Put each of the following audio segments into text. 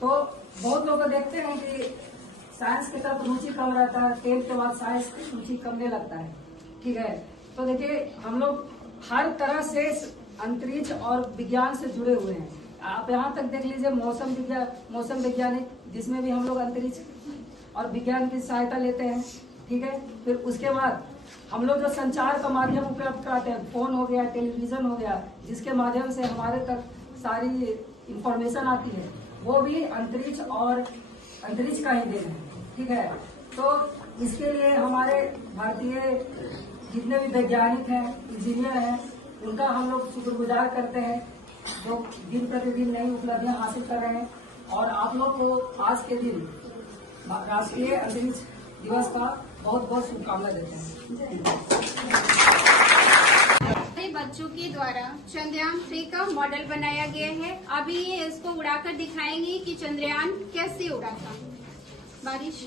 तो बहुत लोग देखते हैं कि साइंस की तरफ रुचि कम रहता है, 10th के बाद साइंस की रुचि कमने लगता है। ठीक है, तो देखिए हम लोग हर तरह से अंतरिक्ष और विज्ञान से जुड़े हुए हैं। आप यहाँ तक देख लीजिए मौसम वैज्ञानिक, जिसमें भी हम लोग अंतरिक्ष और विज्ञान की सहायता लेते हैं। ठीक है, फिर उसके बाद हम लोग जो संचार का माध्यम उपलब्ध कराते हैं, फोन हो गया, टेलीविजन हो गया, जिसके माध्यम से हमारे तक सारी इंफॉर्मेशन आती है, वो भी अंतरिक्ष और अंतरिक्ष का ही देन है। ठीक है, तो इसके लिए हमारे भारतीय जितने भी वैज्ञानिक हैं, इंजीनियर हैं, उनका हम लोग शुक्रगुजार करते हैं, जो दिन प्रतिदिन नई उपलब्धियां हासिल कर रहे हैं। और आप लोग को आज के दिन राष्ट्रीय अंतरिक्ष दिवस का बहुत बहुत शुभकामनाएं देते हैं। बच्चों के द्वारा चंद्रयान 3 का मॉडल बनाया गया है। अभी ये इसको उड़ाकर दिखाएंगे कि चंद्रयान कैसे उड़ा था। बारिश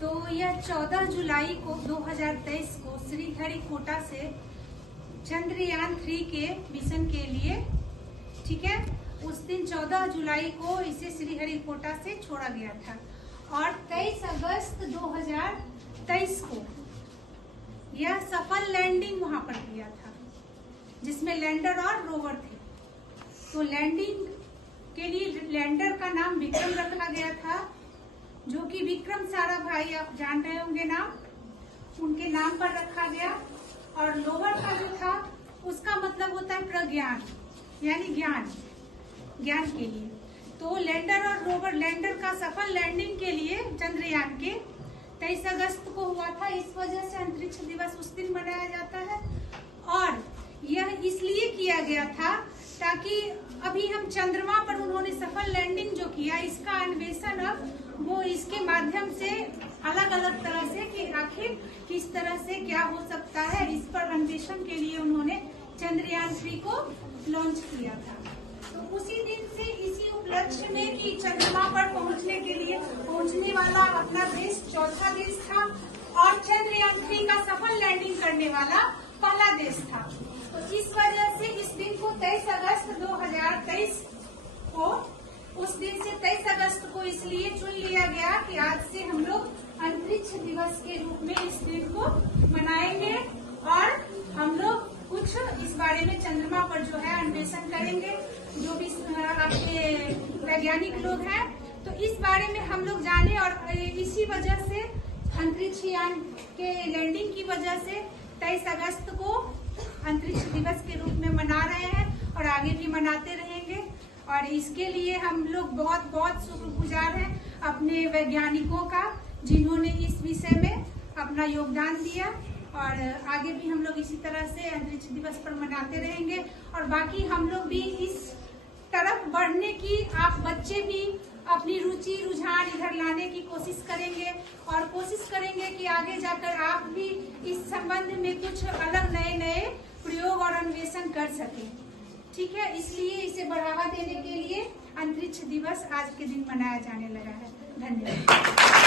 तो यह 14 जुलाई को 2023 को श्रीहरिकोटा से चंद्रयान 3 के मिशन के लिए, ठीक है, उस दिन 14 जुलाई को इसे श्रीहरिकोटा से छोड़ा गया था और 23 अगस्त 2023 को यह सफल लैंडिंग वहां पर किया था, जिसमें लैंडर और रोवर थे। तो लैंडिंग के लिए लैंडर का नाम विक्रम रखा गया था, जो कि विक्रम साराभाई, आप जान रहे होंगे नाम, उनके नाम पर रखा गया। और रोवर का जो था उसका मतलब होता है प्रज्ञान, यानी ज्ञान के लिए। तो लैंडर और रोवर, लैंडर का सफल लैंडिंग के लिए चंद्रयान के 23 अगस्त को हुआ था। इस वजह से अंतरिक्ष दिवस उस दिन मनाया जाता है। और यह इसलिए किया गया था ताकि अभी हम चंद्रमा पर उन्होंने सफल लैंडिंग जो किया, इसका अन्वेषण अब वो इसके माध्यम से अलग अलग तरह से कि आखिर किस तरह से क्या हो सकता है, इस पर अन्वेषण के लिए उन्होंने चंद्रयान 3 को लॉन्च किया था। तो उसी दिन से इसी उपलक्ष्य में कि चंद्रमा पर पहुंचने वाला अपना देश चौथा देश था और चंद्रयान 3 का सफल लैंडिंग करने वाला पहला देश था। तो इस वजह से इस दिन को 23 अगस्त 2023 को, उस दिन से 23 अगस्त को इसलिए चुन लिया गया कि आज से हम लोग अंतरिक्ष दिवस के रूप में इस दिन को मनाएंगे और हम लोग कुछ इस बारे में चंद्रमा पर जो है अन्वेषण करेंगे। जो भी अपने वैज्ञानिक लोग हैं, तो इस बारे में हम लोग जाने। और इसी वजह से अंतरिक्ष यान के लैंडिंग की वजह से 23 अगस्त को अंतरिक्ष दिवस के रूप में मना रहे हैं और आगे भी मनाते रहेंगे। और इसके लिए हम लोग बहुत बहुत शुक्रगुजार हैं अपने वैज्ञानिकों का, जिन्होंने इस विषय में अपना योगदान दिया। और आगे भी हम लोग इसी तरह से अंतरिक्ष दिवस पर मनाते रहेंगे। और बाकी हम लोग भी इस तरफ बढ़ने की, आप बच्चे भी अपनी रुचि रुझान इधर लाने की कोशिश करेंगे और कोशिश करेंगे कि आगे जाकर आप भी इस संबंध में कुछ अलग नए नए प्रयोग और अन्वेषण कर सकें। ठीक है, इसलिए इसे बढ़ावा देने के लिए अंतरिक्ष दिवस आज के दिन मनाया जाने लगा है। धन्यवाद।